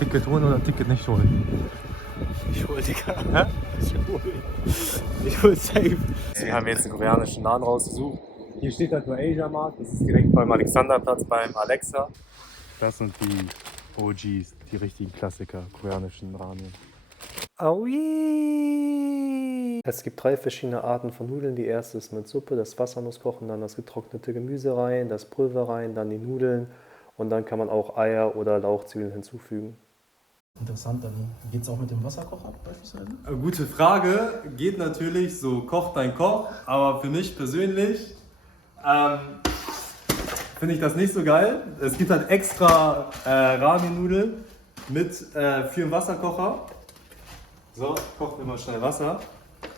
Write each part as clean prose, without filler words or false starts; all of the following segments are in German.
Ticket holen oder Ticket nicht holen? Ich hol, Digga. Hä? Ich hol safe. Wir haben jetzt einen koreanischen Laden rausgesucht. Hier steht halt nur Asia Mart. Das ist direkt beim Alexanderplatz beim Alexa. Das sind die OGs, die richtigen Klassiker, koreanischen Ramen. Aui! Es gibt 3 verschiedene Arten von Nudeln. Die erste ist mit Suppe, das Wasser muss kochen, dann das getrocknete Gemüse rein, das Pulver rein, dann die Nudeln und dann kann man auch Eier oder Lauchzwiebeln hinzufügen. Interessant, dann geht es auch mit dem Wasserkocher beispielsweise? Gute Frage, geht natürlich, so kocht dein Koch, aber für mich persönlich finde ich das nicht so geil. Es gibt halt extra Ramen-Nudeln mit für den Wasserkocher. So, kocht immer schnell Wasser.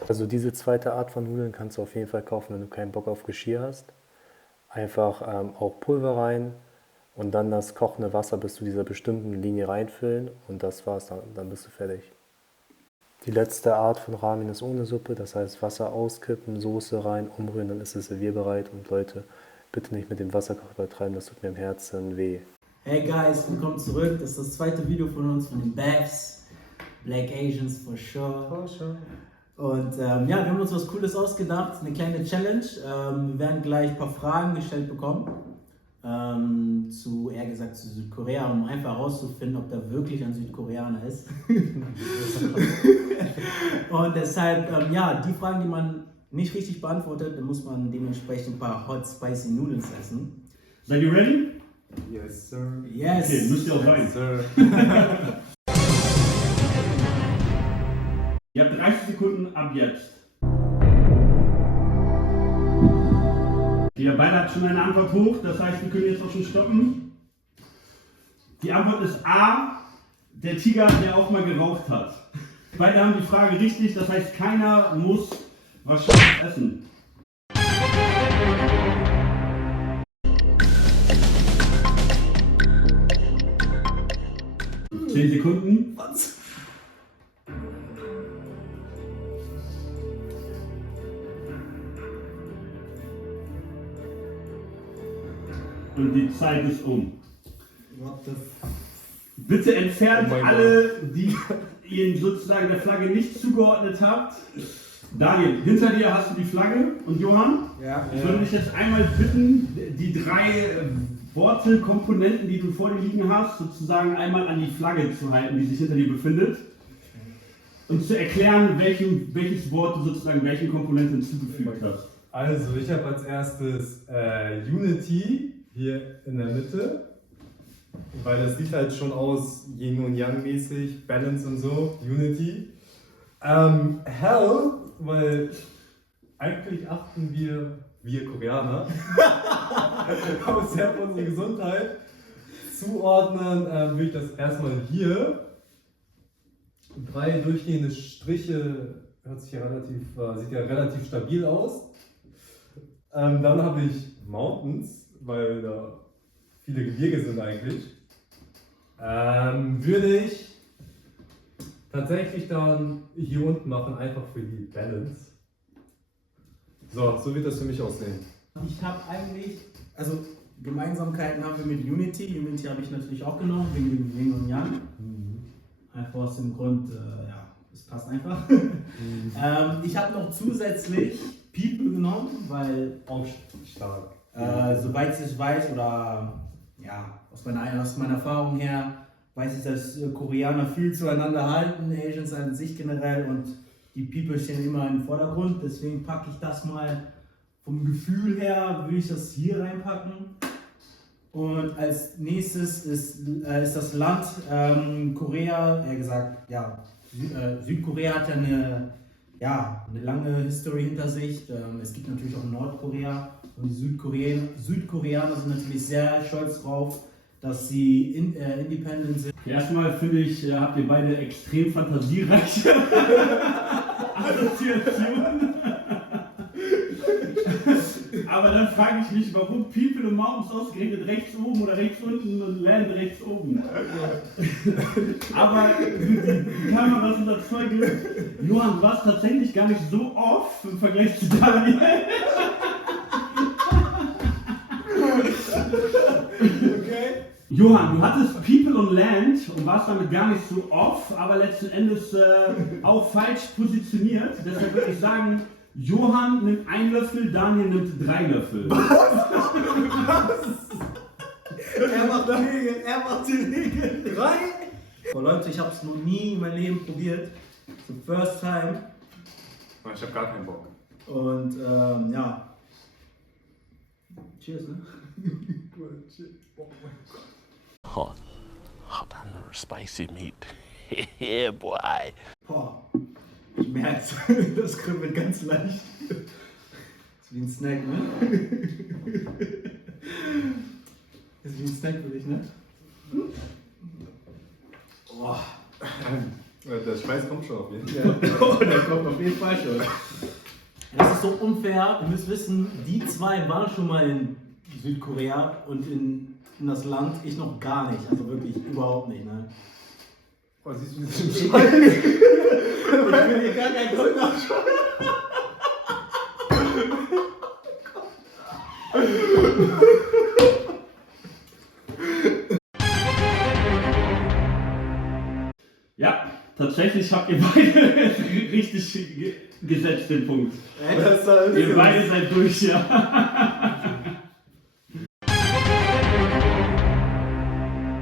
Also diese zweite Art von Nudeln kannst du auf jeden Fall kaufen, wenn du keinen Bock auf Geschirr hast. Einfach auch Pulver rein und dann das kochende Wasser bis zu dieser bestimmten Linie reinfüllen und das war's, dann bist du fertig. Die letzte Art von Ramen ist ohne Suppe, das heißt Wasser auskippen, Soße rein, umrühren, dann ist es servierbereit und Leute, bitte nicht mit dem Wasserkocher übertreiben, das tut mir im Herzen weh. Hey guys, willkommen zurück. Das ist das zweite Video von uns, von den Bavs. Black Asians for sure. Und ja, wir haben uns was Cooles ausgedacht, eine kleine Challenge. Wir werden gleich ein paar Fragen gestellt bekommen. Eher gesagt zu Südkorea, um einfach herauszufinden, ob da wirklich ein Südkoreaner ist. Und deshalb, ja, die Fragen, die man nicht richtig beantwortet, dann muss man dementsprechend ein paar Hot Spicy Noodles essen. Seid ihr ready? Yes, sir. Yes! Okay, müsst ihr auch sein. Sir. Ihr habt 30 Sekunden ab jetzt. Ihr beide habt schon eine Antwort hoch, das heißt, wir können jetzt auch schon stoppen. Die Antwort ist A, der Tiger, der auch mal geraucht hat. Beide haben die Frage richtig, das heißt, keiner muss wahrscheinlich essen. Was? 10 Sekunden. Was? Und die Zeit ist um. What the f... Bitte entfernt Oh mein alle, die ihr sozusagen der Flagge nicht zugeordnet habt. Daniel, hinter dir hast du die Flagge und Johann. Ja. Ich würde dich jetzt einmal bitten, die 3 Worte, Komponenten, die du vor dir liegen hast, sozusagen einmal an die Flagge zu halten, die sich hinter dir befindet. Und zu erklären, welches Wort du sozusagen welchen Komponenten hinzugefügt hast. Also, ich habe als erstes Unity hier in der Mitte, weil das sieht halt schon aus Yin und Yang mäßig, Balance und so, Unity. Hell, weil eigentlich achten wir Koreaner, aber sehr auf unsere Gesundheit. Zuordnen würde ich das erstmal hier. 3 durchgehende Striche hört sich ja sieht ja relativ stabil aus. Dann habe ich Mountains, weil da viele Gebirge sind eigentlich. Würde ich tatsächlich dann hier unten machen, einfach für die Balance. So wird das für mich aussehen. Ich habe eigentlich, also Gemeinsamkeiten haben wir mit Unity. Unity habe ich natürlich auch genommen, wegen dem Yin und Yang. Einfach aus dem Grund, ja, es passt einfach. Ich habe noch zusätzlich People genommen, weil Auch stark. soweit ich weiß oder ja, aus meiner Erfahrung her, weiß ich, dass Koreaner viel zueinander halten, Asians an sich generell und die People stehen immer im Vordergrund. Deswegen packe ich das mal vom Gefühl her, würde ich das hier reinpacken. Und als nächstes ist das Land Korea, eher gesagt, ja, Südkorea hat ja eine lange History hinter sich. Es gibt natürlich auch Nordkorea und die Südkoreaner sind natürlich sehr stolz drauf, dass sie independent sind. Erstmal finde ich, habt ihr beide extrem fantasiereiche Assoziationen. Aber dann frage ich mich, warum People und Mountains ausgerechnet rechts oben oder rechts unten und Land rechts oben. Aber wie kann man das überzeugen? Johann, du warst tatsächlich gar nicht so off im Vergleich zu Daniel. Okay. Johann, du hattest People und Land und warst damit gar nicht so off, aber letzten Endes auch falsch positioniert. Deshalb würde ich sagen, Johann nimmt 1 Löffel, Daniel nimmt 3 Löffel. Er macht die Regeln. 3? Oh Leute, ich habe es noch nie in meinem Leben probiert. The first time. Ich hab gar keinen Bock. Und ja. Cheers, ne? Hot and spicy meat. Yeah, boy. Boah. Ich merk's. Das kribbelt ganz leicht. Das ist wie ein Snack, ne? Das ist wie ein Snack für dich, ne? Oh. Der Schweiß kommt schon auf jeden Fall. Ja. Oh, der kommt auf jeden Fall schon. Das ist so unfair. Ihr müsst wissen, die zwei waren schon mal in Südkorea und in das Land. Ich noch gar nicht. Also wirklich überhaupt nicht, ne? Oh, siehst du, wie das im Schweiß? Ich bin hier gar kein Hunger. Ja, tatsächlich habt ihr beide richtig gesetzt den Punkt. Ihr beide seid durch, ja.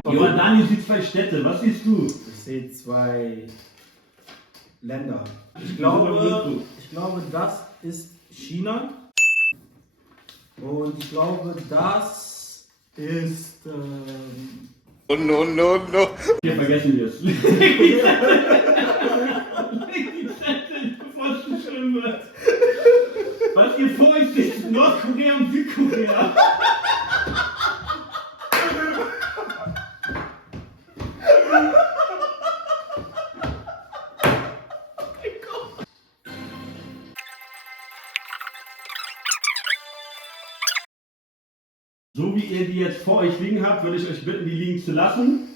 Johann, Daniel sieht 2 Städte. Was siehst du? Ich sehe 2 Länder. Ich glaube, das ist China. Und ich glaube, das ist. Oh, no, no, no. Hier vergessen wir es. Leg die Zettel, bevor es zu schlimm wird. Was ihr vor euch seht, ist Nordkorea und Südkorea. So wie ihr die jetzt vor euch liegen habt, würde ich euch bitten, die liegen zu lassen.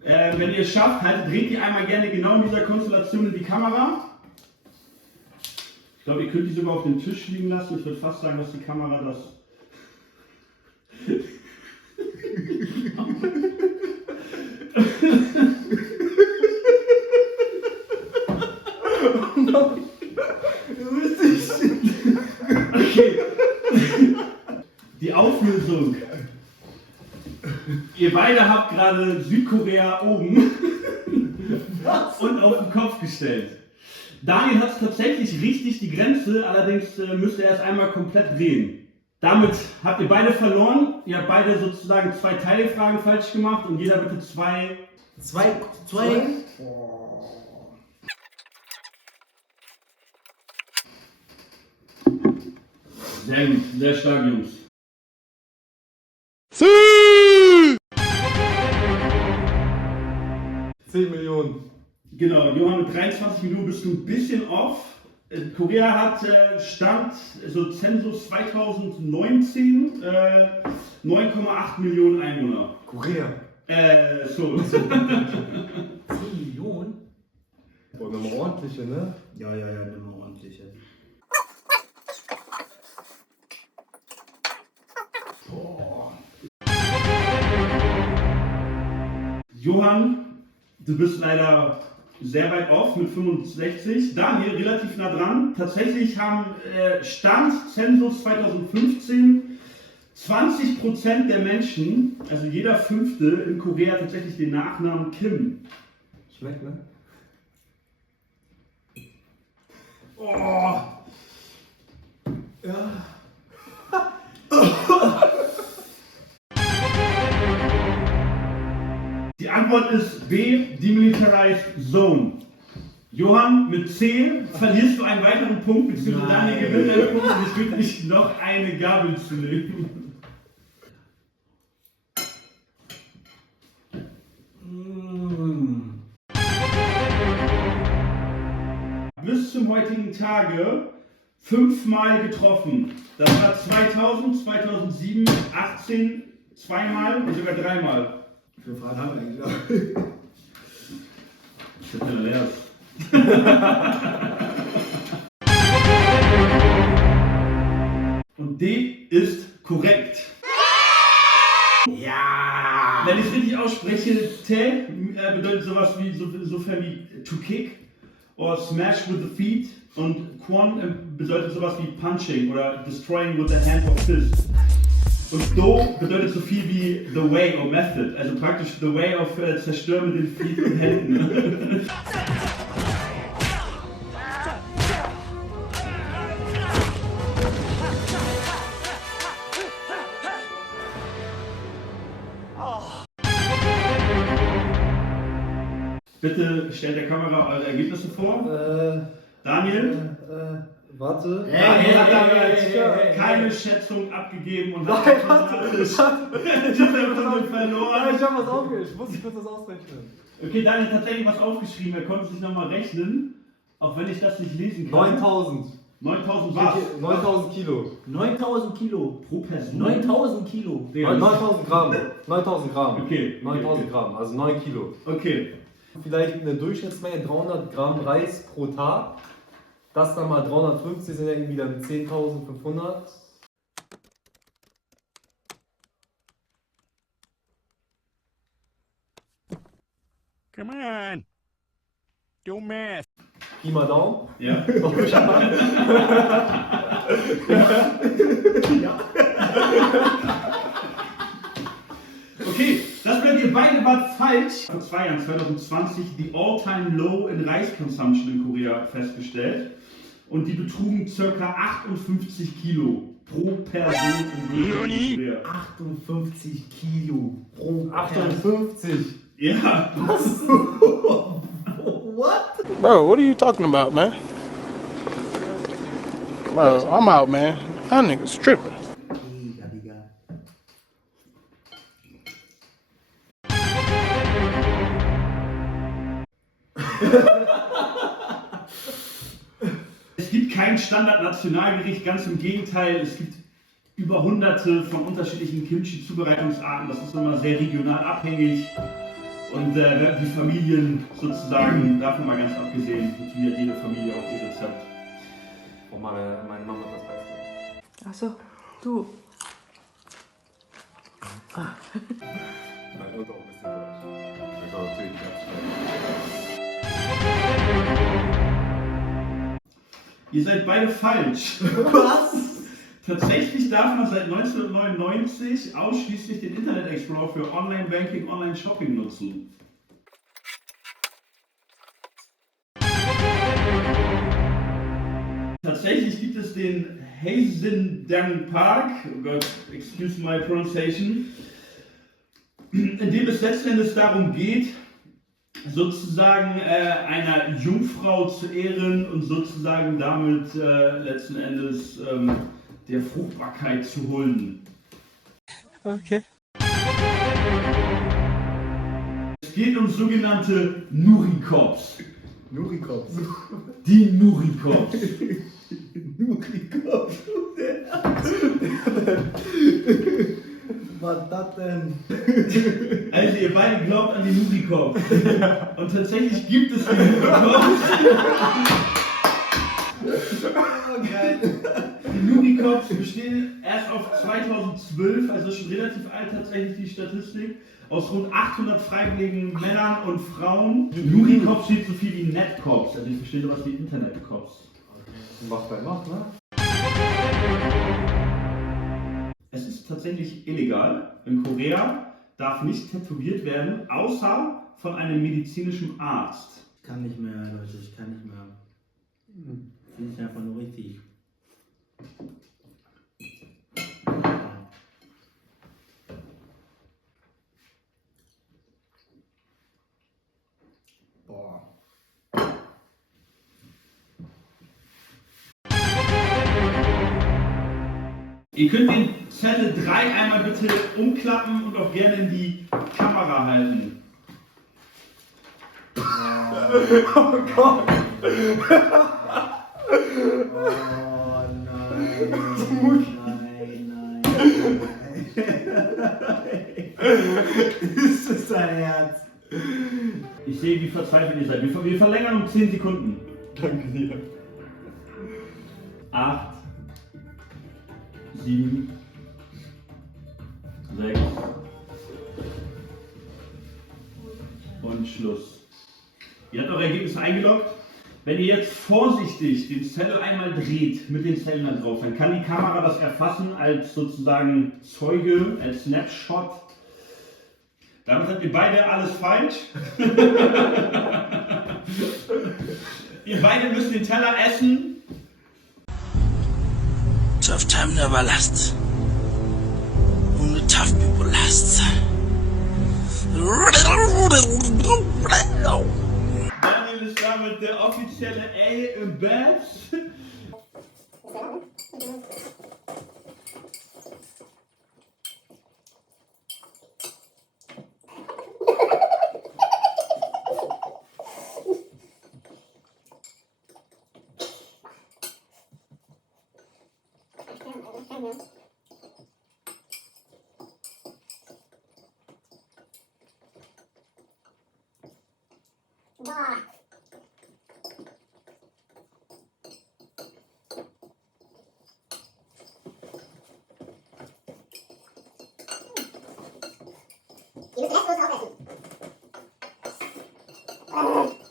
Wenn ihr es schafft, dreht die einmal gerne genau in dieser Konstellation in die Kamera. Ich glaube, ihr könnt die sogar auf dem Tisch liegen lassen. Ich würde fast sagen, dass die Kamera das... Okay. Die Auflösung. Ihr beide habt gerade Südkorea oben und auf den Kopf gestellt. Daniel hat es tatsächlich richtig, die Grenze, allerdings müsste er es einmal komplett drehen. Damit habt ihr beide verloren. Ihr habt beide sozusagen 2 Teilfragen falsch gemacht und jeder bitte 2. Zwei? Sehr gut, sehr stark, Jungs. 10 Millionen. Genau, Johann, mit 23 Minuten bist du ein bisschen off. Korea hat Stand, so Zensus 2019, 9,8 Millionen Einwohner. Korea. So. 10 Millionen? Oh, nochmal ordentliche, ne? Ja, nimm mal ordentliche. Johann, du bist leider sehr weit off mit 65. Daniel relativ nah dran. Tatsächlich haben Stand Zensus 2015 20% der Menschen, also jeder 5. in Korea, tatsächlich den Nachnamen Kim. Schmeckt, ne? Oh! Ja. Die Antwort ist B, Demilitarized Zone. Johann, mit 10 verlierst du einen weiteren Punkt, beziehungsweise Daniel gewinnt einen Punkt und ich bitte dich, noch eine Gabel zu nehmen. Bis zum heutigen Tage 5-mal getroffen. Das war 2000, 2007, 18, 2-mal und sogar 3-mal. Wie viele Fragen haben wir eigentlich noch? Ich hab ja leer. Und D ist korrekt. Ja! ausspreche, Te bedeutet sowas wie, sofern wie to kick oder smash with the feet und Quan bedeutet sowas wie punching oder destroying with the hand or fist. Und Do bedeutet so viel wie the way or method, also praktisch the way of zerstören mit den Feet und Händen. Bitte stellt der Kamera eure Ergebnisse vor. Daniel? Warte. Daniel hat aber keine Schätzung abgegeben und hat verloren. Ich hab was aufgeschrieben, ich muss kurz das ausrechnen. Okay, Daniel hat tatsächlich was aufgeschrieben, er konnte sich nochmal rechnen, auch wenn ich das nicht lesen kann. 9000. 9000 was? 9000 Kilo. 9000 Kilo. Pro Person. 9000 Kilo. 9000 Gramm. 9000 Gramm. Okay. 9000 Gramm, also 9 Kilo. Okay. Vielleicht eine Durchschnittsmenge 300 Gramm Reis pro Tag. Das dann mal 350 sind irgendwie dann 10.500. Come on. Do math. Pi mal Daumen. Ja. Okay, das bleibt ihr beide wart falsch. Vor 2 Jahren, 2020, die All-Time Low in Reis-Consumption in Korea festgestellt. Und die betrugen ca. 58 Kilo pro Person in Korea. 58 Kilo pro 58. Ja. What? Bro, what are you talking about, man? Bro, I'm out, man. That nigga's tripping. Digga, Digga. Es gibt kein Standard-Nationalgericht, ganz im Gegenteil. Es gibt über hunderte von unterschiedlichen Kimchi-Zubereitungsarten. Das ist immer sehr regional abhängig. Und die Familien sozusagen, davon mal ganz abgesehen, hat jede Familie auch ihr Rezept. Und meine Mama hat das Beste. Achso, du. Nein, und auch ein bisschen Deutsch. Ich kann natürlich Ihr seid beide falsch. Was? Tatsächlich darf man seit 1999 ausschließlich den Internet Explorer für Online-Banking, Online-Shopping nutzen. Tatsächlich gibt es den Haesindang Park, oh Gott, excuse my pronunciation, in dem es letzten Endes darum geht, sozusagen einer Jungfrau zu ehren und sozusagen damit letzten Endes der Fruchtbarkeit zu hulden. Okay. Es geht um sogenannte Nurikops. Nurikops. Die Nurikops. Nurikops. Was ist das denn? Also ihr beide glaubt an die Nurikops. Und tatsächlich gibt es die Nurikops. Oh, geil. Die Nurikops bestehen erst auf 2012, also schon relativ alt tatsächlich die Statistik, aus rund 800 freiwilligen Männern und Frauen. Nurikops steht so viel wie Netcops, also ich verstehe sowas wie Internetcops. Macht bei Macht, ne? Es ist tatsächlich illegal. In Korea darf nicht tätowiert werden, außer von einem medizinischen Arzt. Ich kann nicht mehr, Leute, ich kann nicht mehr. Finde ich einfach nur richtig. Boah. Ihr könnt den Zettel 3 einmal bitte umklappen und auch gerne in die Kamera halten. Oh Gott! Oh nein, nein. Ist das dein Herz? Ich sehe, wie verzweifelt ihr seid. Wir verlängern um 10 Sekunden. Danke dir. 8, 7, 6, Und Schluss. Ihr habt eure Ergebnisse eingeloggt. Wenn ihr jetzt vorsichtig den Zettel einmal dreht mit den Zellen da drauf, dann kann die Kamera das erfassen als sozusagen Zeuge, als Snapshot. Damit habt ihr beide alles falsch. Ihr beide müsst den Teller essen. Tough time never lasts. Only tough people last. Daniel ist damit der offizielle A im Bett. Ihr müsst restlos aufessen.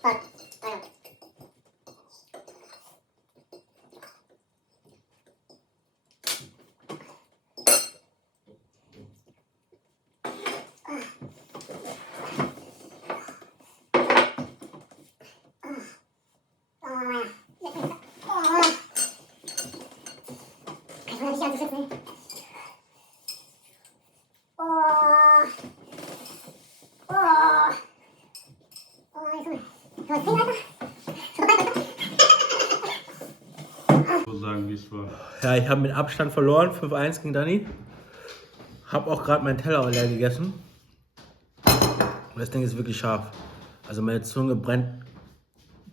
Fuck. So sagen, wie es war. Ja, ich habe mit Abstand verloren, 5-1 gegen Dani. Hab auch gerade meinen Teller leer gegessen. Und das Ding ist wirklich scharf. Also meine Zunge brennt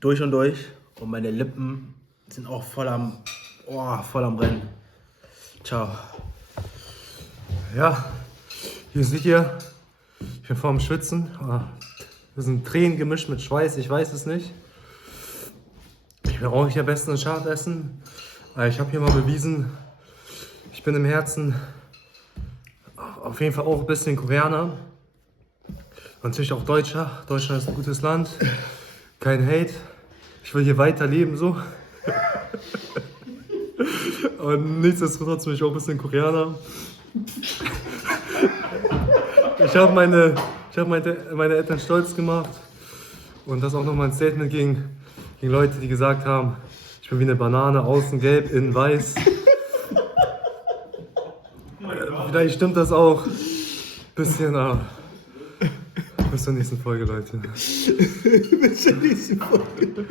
durch und durch und meine Lippen sind auch voll am Brennen. Ciao. Ja, hier ist Sicher. Ich bin vorm Schwitzen. Das sind Tränen gemischt mit Schweiß, ich weiß es nicht. Ich will auch nicht am besten Schad essen. Aber ich habe hier mal bewiesen, ich bin im Herzen auf jeden Fall auch ein bisschen Koreaner. Und natürlich auch Deutscher. Deutschland ist ein gutes Land. Kein Hate. Ich will hier weiterleben so. Und nichtsdestotrotz bin ich auch ein bisschen Koreaner. Ich habe meine Eltern stolz gemacht. Und das auch nochmal ein Statement gegen Leute, die gesagt haben, ich bin wie eine Banane, außen gelb, innen weiß. Vielleicht stimmt das auch. Bisschen, bis zur nächsten Folge, Leute. Bis zur nächsten Folge.